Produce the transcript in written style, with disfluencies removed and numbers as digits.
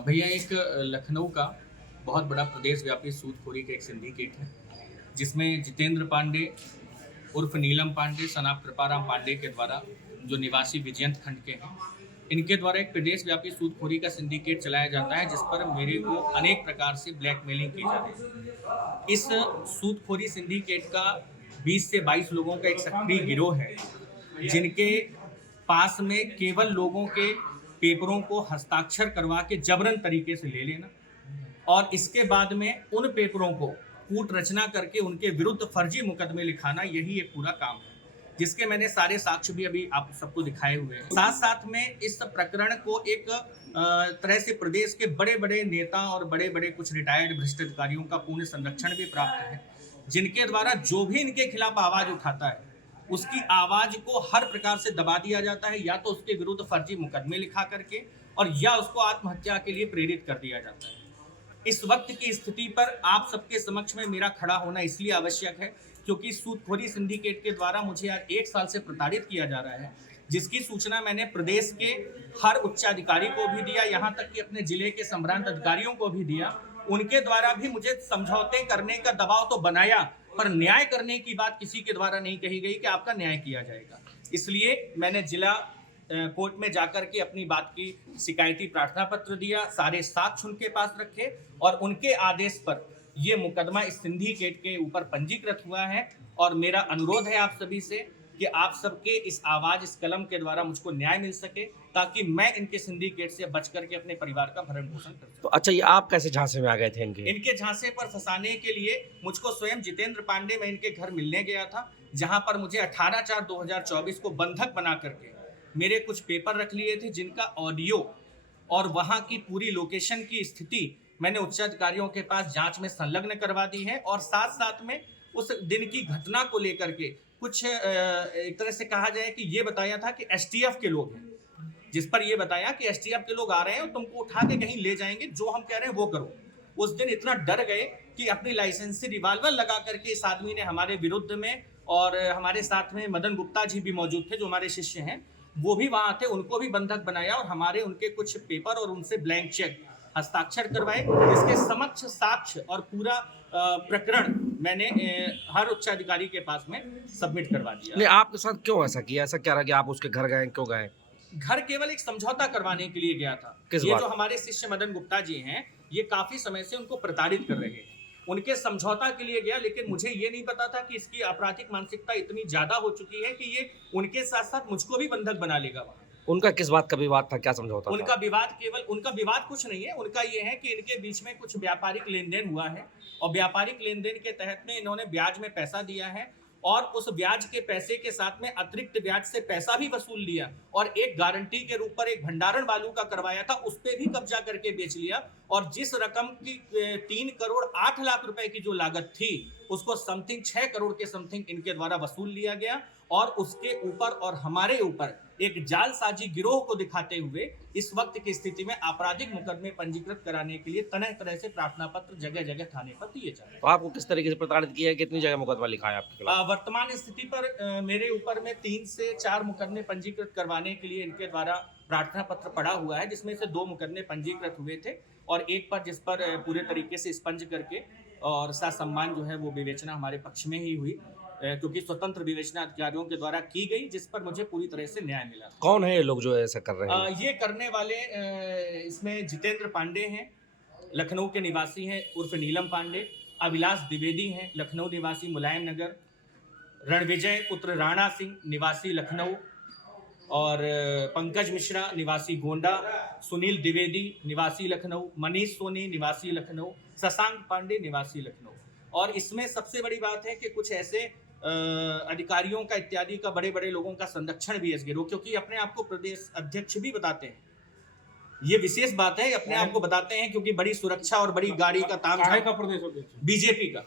भैया एक लखनऊ का बहुत बड़ा प्रदेशव्यापी सूदखोरी का एक सिंडिकेट है, जिसमें जितेंद्र पांडे उर्फ नीलम पांडे सनाब कृपाराम पांडे के द्वारा, जो निवासी विजयंत खंड के हैं, इनके द्वारा एक प्रदेशव्यापी सूदखोरी का सिंडिकेट चलाया जाता है, जिस पर मेरे को अनेक प्रकार से ब्लैकमेलिंग की जा रही है। इस सूदखोरी सिंडिकेट का 20 से 22 लोगों का एक सक्रिय गिरोह है, जिनके पास में केवल लोगों के पेपरों को हस्ताक्षर करवा के जबरन तरीके से ले लेना और इसके बाद में उन पेपरों को कूट रचना करके उनके विरुद्ध फर्जी मुकदमे लिखाना, यही एक पूरा काम है, जिसके मैंने सारे साक्ष्य भी अभी आप सबको दिखाए हुए हैं। साथ साथ में इस प्रकरण को एक तरह से प्रदेश के बड़े बड़े नेता और बड़े बड़े कुछ रिटायर्ड भ्रष्ट अधिकारियों का पूर्ण संरक्षण भी प्राप्त है, जिनके द्वारा जो भी इनके खिलाफ आवाज उठाता है उसकी आवाज को हर प्रकार से दबा दिया जाता है, या तो उसके विरुद्ध फर्जी मुकदमे लिखा करके और या उसको आत्महत्या के लिए प्रेरित कर दिया जाता है। इस वक्त की स्थिति पर आप सबके समक्ष में मेरा खड़ा होना इसलिए आवश्यक है क्योंकि सूदखोरी सिंडिकेट के द्वारा मुझे आज 1 साल से प्रताड़ित किया जा रहा है, जिसकी सूचना मैंने प्रदेश के हर उच्चाधिकारी को भी दिया, यहाँ तक कि अपने जिले के संभ्रांत अधिकारियों को भी दिया। उनके द्वारा भी मुझे समझौते करने का दबाव तो बनाया, पर न्याय करने की बात किसी के द्वारा नहीं कही गई कि आपका न्याय किया जाएगा। इसलिए मैंने जिला कोर्ट में जाकर के अपनी बात की शिकायती प्रार्थना पत्र दिया, सारे साक्ष्य उनके पास रखे और उनके आदेश पर यह मुकदमा इस सिंडिकेट के ऊपर पंजीकृत हुआ है। और मेरा अनुरोध है आप सभी से कि आप सबके इस आवाज, इस कलम के द्वारा मुझको न्याय मिल सके, ताकि मैं इनके सिंडिकेट से बच करके अपने परिवार का भरण पोषण कर सकूं। तो अच्छा, ये आप कैसे झांसे में आ गए थे इनके झांसे पर फंसाने के लिए मुझको स्वयं जितेंद्र पांडे, मैं इनके घर मिलने गया था, जहां पर मुझे 18/4/2024 को बंधक बना करके मेरे कुछ पेपर रख लिए थे, जिनका ऑडियो और वहां की पूरी लोकेशन की स्थिति मैंने उच्चाधिकारियों के पास जांच में संलग्न करवा दी है। और साथ साथ में उस दिन की घटना को लेकर के कुछ एक तरह से कहा जाए कि ये बताया था कि एसटीएफ के लोग हैं, जिस पर ये बताया कि एसटीएफ के लोग आ रहे हैं और तुमको उठा के कहीं ले जाएंगे, जो हम कह रहे हैं वो करो। उस दिन इतना डर गए कि अपनी लाइसेंसी रिवाल्वर लगा करके इस आदमी ने हमारे विरुद्ध में, और हमारे साथ में मदन गुप्ता जी भी मौजूद थे जो हमारे शिष्य हैं, वो भी वहां थे, उनको भी बंधक बनाया और हमारे उनके कुछ पेपर और उनसे ब्लैंक चेक हस्ताक्षर करवाए, जिसके समक्ष साक्ष्य और पूरा प्रकरण मैंने हर उच्चाधिकारी के पास में सबमिट करवा दिया। नहीं, आपके साथ क्यों ऐसा किया? ऐसा क्या रहा कि आप उसके घर गए, क्यों गए? घर केवल एक समझौता करवाने के लिए गया था। किस ये बात? जो हमारे शिष्य मदन गुप्ता जी हैं, ये काफी समय से उनको प्रताड़ित कर रहे हैं, उनके समझौता के लिए गया, लेकिन मुझे ये नहीं पता था कि इसकी आपराधिक मानसिकता इतनी ज्यादा हो चुकी है कि ये उनके साथ साथ मुझको भी बंधक बना लेगा वहां। उनका किस बात का विवाद था, क्या समझौता था? उनका विवाद कुछ नहीं है, उनका ये है कि इनके बीच में कुछ व्यापारिक लेन देन हुआ है और व्यापारिक लेन देन के तहत में इन्होंने ब्याज में पैसा दिया है और उस ब्याज के पैसे के साथ में अतिरिक्त ब्याज से पैसा भी वसूल लिया और एक गारंटी के रूप पर एक भंडारण बालू का करवाया था, उस पे भी कब्जा करके बेच लिया। और जिस रकम की 3 करोड़ 8 लाख रुपए की जो लागत थी, उसको समथिंग 6 करोड़ के समथिंग इनके द्वारा वसूल लिया गया। और उसके ऊपर और हमारे ऊपर एक जालसाजी गिरोह को दिखाते हुए इस वक्त की स्थिति में आपराधिक मुकदमे पंजीकृत कराने के लिए तरह तरह से प्रार्थना पत्र जगह जगह थाने पर दिए जा रहे हैं। तो आपको किस तरीके से प्रताड़ित किया है? कितनी जगह मुकदमा लिखा है आपके खिलाफ? वर्तमान स्थिति पर मेरे ऊपर में 3 से 4 मुकदमे पंजीकृत करवाने के लिए इनके द्वारा प्रार्थना पत्र पड़ा हुआ है, जिसमें से 2 मुकदमे पंजीकृत हुए थे और एक पर जिस पर पूरे तरीके से स्पंज करके और सम्मान जो है वो विवेचना हमारे पक्ष में ही हुई, क्योंकि स्वतंत्र विवेचना अधिकारियों के द्वारा की गई, जिस पर मुझे पूरी तरह से न्याय मिला। कौन है ये लोग जो ऐसा कर रहे हैं? ये करने वाले इसमें जितेंद्र पांडे हैं, लखनऊ के निवासी हैं उर्फ नीलम पांडे, अविलास द्विवेदी हैं, लखनऊ निवासी मुलायम नगर, रणविजय पुत्र राणा सिंह निवासी लखनऊ, और पंकज मिश्रा निवासी गोंडा, सुनील द्विवेदी निवासी लखनऊ, मनीष सोनी निवासी लखनऊ, शशांक पांडे निवासी लखनऊ। और इसमें सबसे बड़ी बात है कि कुछ ऐसे अधिकारियों का इत्यादि का बड़े बड़े लोगों का संरक्षण भी है इस गिरोह, क्योंकि अपने आप को प्रदेश अध्यक्ष भी बताते हैं। ये विशेष बात है, अपने आप को बताते हैं क्योंकि बड़ी सुरक्षा और बड़ी गाड़ी का ताम का प्रदेश अध्यक्ष बीजेपी का